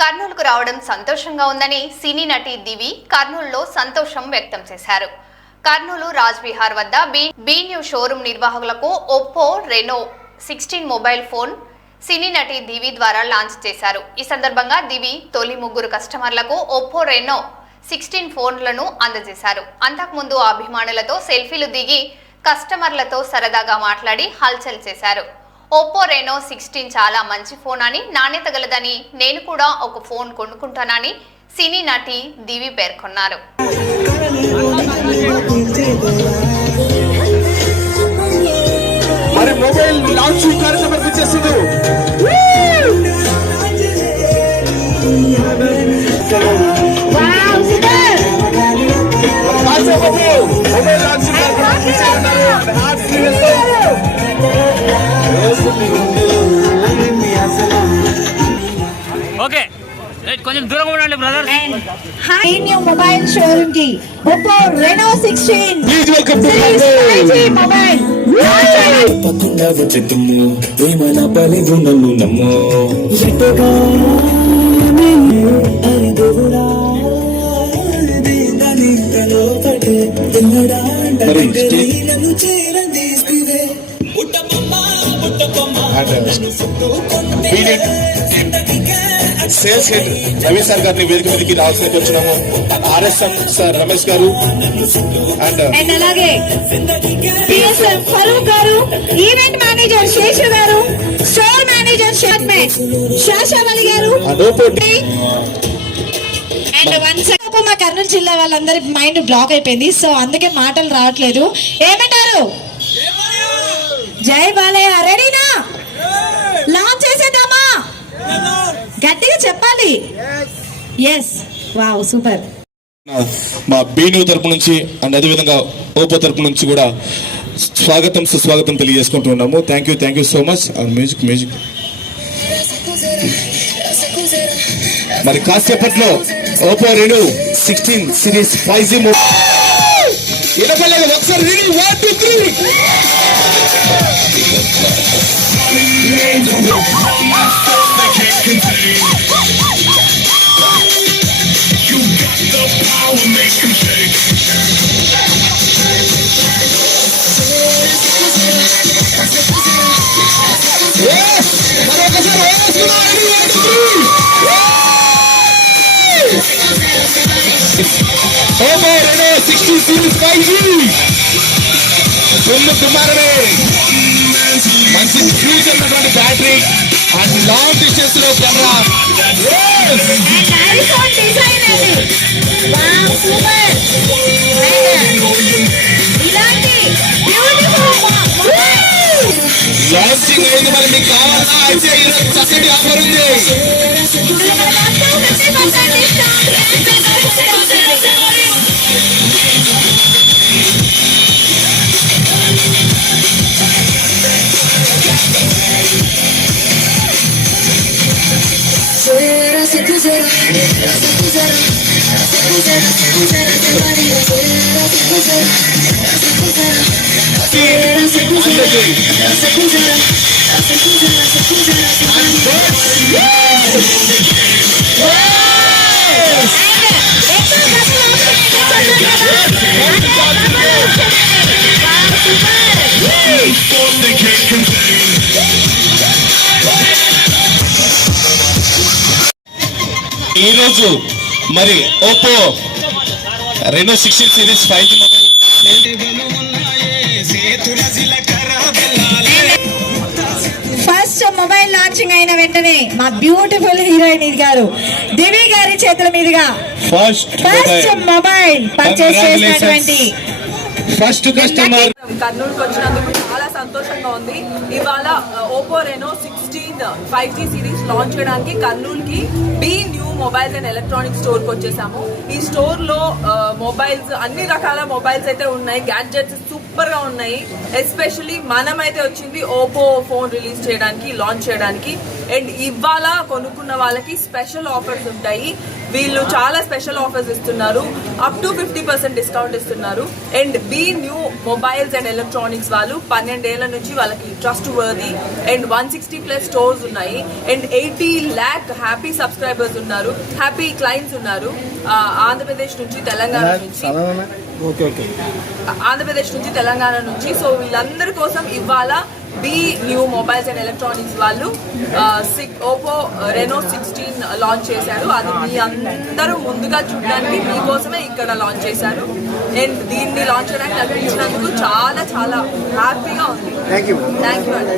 కర్నూలుకు రావడం సంతోషంగా ఉందని సినీ నటి దివి కర్నూలులో సంతోషం వ్యక్తం చేశారు. కర్నూలు రాజ్ విహార్ వద్ద బీ న్యూ షోరూమ్ నిర్వాహకులకు ఒప్పో రెనో 16 మొబైల్ ఫోన్ సినీ నటి దివి ద్వారా లాంచ్ చేశారు. ఈ సందర్భంగా దివి తొలి 3 కస్టమర్లకు ఒప్పో రెనో 16 ఫోన్లను అందజేశారు. అంతకుముందు అభిమానులతో సెల్ఫీలు దిగి కస్టమర్లతో సరదాగా మాట్లాడి హల్చల్ చేశారు. ఒప్పో రెనో 16 చాలా మంచి ఫోన్ అని, నాణ్యత గలదని, నేను కూడా ఒక ఫోన్ కొనుక్కుంటానని సినీ నటి దివి పేర్కొన్నారు. ఓకే కొంచెం దూరంగా ఉండండి brother. High new mobile showroom కి ఒప్పో రెనో 16 5G మొబైల్ పక్కన వచ్చేతుము ఏమన పలిదు నన్ను నమ్మో ఎటగా అరి దేవుడా దీని తలో పటే తిన్నడా నన్ను చేరదీస్తివే Puttamma sales head Ravi sir గారిని వేదిక మీదకి రావాల్సి వచ్చినాము. ఆర్ఎస్ఎం సార్ రమేష్ గారు అండ్ అలాగే టిఎస్ఎం ఫరూక్ గారు, ఈవెంట్ మేనేజర్ శేషు గారు, స్టోర్ మేనేజర్ శాషావలి గారు అండ్ మా కర్నూలు జిల్లా వాళ్ళందరి మైండ్ బ్లాక్ అయిపోయింది. సో అందుకే మాటలు రావట్లేదు. ఏమంటారు? జై బాలయ్య. రెడీనా? లాంచ్ చేసేద్దామా? గట్టిగా చెప్పాలి. Yes, wow, super. మా బీన్యూ తరపు నుంచి అండ్ అదేవిధంగా ఓపో తరపు నుంచి కూడా స్వాగతం సుస్వాగతం తెలియజేసుకుంటున్నాము. Thank you so much. Music మరి కాసేపట్లో ఓపో రెనో 16 సిరీస్ 5G ఒకసారి ready 1 2 3 Oppo Reno 16 series 5G తుమ్మారనే మంచి ఫ్యూచర్ ఉన్నటువంటి బ్యాటరీ అండ్ లాంగ్ డిస్టెన్స్ లో కెమెరా. లాంచింగ్ అయింది. మరి మీకు కావాలా అయితే ఈరోజు చక్కటి ఆఫర్ ఉంది. ఈరోజు మరి Oppo Reno 16 series 5G mobile first mobile launching అయిన వెంటనే మా బ్యూటిఫుల్ హీరోయిన్ గారు దివి గారి చేతుల మీదుగా ఫస్ట్ మొబైల్ పర్చేస్ చేసినటువంటి ఫస్ట్ కస్టమర్ కర్నూలుకి వచ్చినందుకు చాలా సంతోషంగా ఉంది. ఇవాళ Oppo Reno 16 5G series launch చేయడానికి కర్నూలుకి B new mobiles and electronic store కి వచ్చేసాము. ఈ స్టోర్ లో మొబైల్స్, అన్ని రకాల మొబైల్స్ అయితే ఉన్నాయి. గ్యాడ్జెట్స్, సూపర్ సూపర్ గా ఉన్నాయి. ఎస్పెషల్లీ మనమైతే వచ్చింది ఓపో ఫోన్ రిలీజ్ చేయడానికి, లాంచ్ చేయడానికి. అండ్ ఇవాళ కొనుక్కున్న వాళ్ళకి స్పెషల్ ఆఫర్స్ ఉంటాయి. వీళ్ళు చాలా స్పెషల్ ఆఫర్స్ ఇస్తున్నారు, అప్ టు 50% డిస్కౌంట్ ఇస్తున్నారు. And B new mobiles and electronics వాళ్ళు 12 ఏళ్ల నుంచి వాళ్ళకి ట్రస్ట్ వర్ది అండ్ 160+ స్టోర్స్ ఉన్నాయి. అండ్ 80 lakh హ్యాపీ సబ్స్క్రైబర్స్ ఉన్నారు, హ్యాపీ క్లయింట్స్ ఉన్నారు. ఆంధ్రప్రదేశ్ నుంచి, తెలంగాణ నుంచి, సో వీళ్ళందరి కోసం ఇవాళ B new mobiles and electronics వాళ్ళు ఓపో రెనో 16 లాంచ్ చేశారు. అది మీ అందరూ ముందుగా చూడడానికి మీకోసమే ఇక్కడ లాంచ్ చేశారు. అండ్ దీన్ని లాంచ్ చేయడానికి నాకు ఇచ్చినందుకు చాలా చాలా హ్యాపీగా ఉంది. థ్యాంక్ యూ అండి.